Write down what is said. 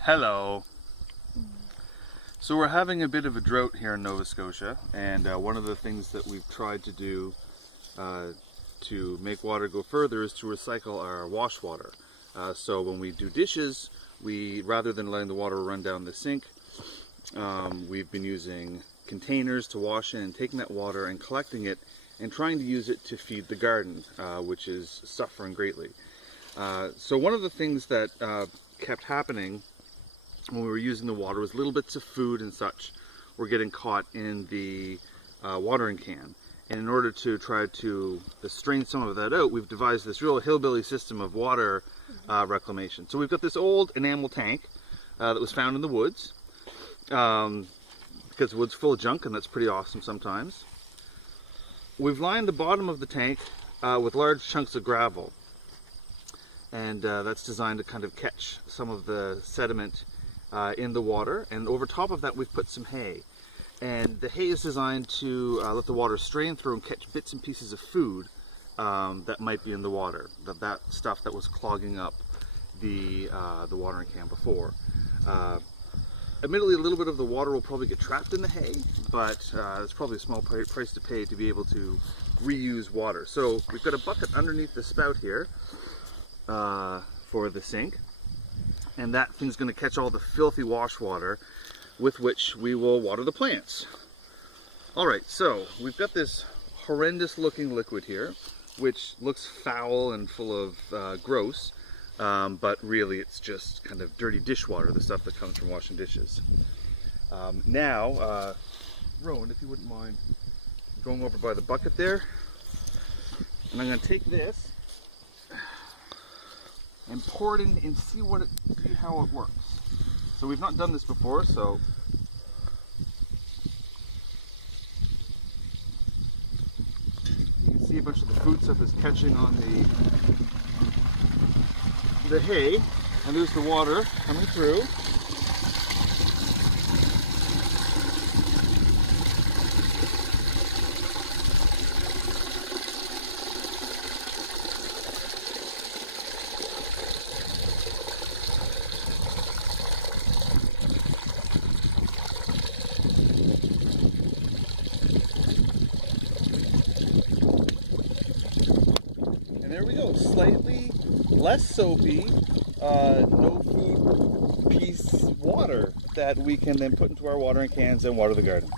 Hello. So we're having a bit of a drought here in Nova Scotia, and one of the things that we've tried to do to make water go further is to recycle our wash water. So when we do dishes, rather than letting the water run down the sink, we've been using containers to wash in and taking that water and collecting it and trying to use it to feed the garden, which is suffering greatly. So one of the things that kept happening when we were using the water was little bits of food and such were getting caught in the watering can. And in order to try to strain some of that out, we've devised this real hillbilly system of water reclamation. So we've got this old enamel tank that was found in the woods, because the wood's full of junk, and that's pretty awesome sometimes. We've lined the bottom of the tank with large chunks of gravel, and that's designed to kind of catch some of the sediment in the water, and over top of that we've put some hay. And the hay is designed to let the water strain through and catch bits and pieces of food that might be in the water, that stuff that was clogging up the watering can before. Admittedly, a little bit of the water will probably get trapped in the hay, but it's probably a small price to pay to be able to reuse water. So we've got a bucket underneath the spout here for the sink, and that thing's going to catch all the filthy wash water with which we will water the plants. Alright, so we've got this horrendous looking liquid here, which looks foul and full of gross, but really it's just kind of dirty dishwater, the stuff that comes from washing dishes. Now, Rowan, if you wouldn't mind going over by the bucket there, and I'm going to take this and pour it in and see how it works. So we've not done this before, so you can see a bunch of the food stuff is catching on the hay, and there's the water coming through. There we go, slightly less soapy, no food piece water that we can then put into our watering cans and water the garden.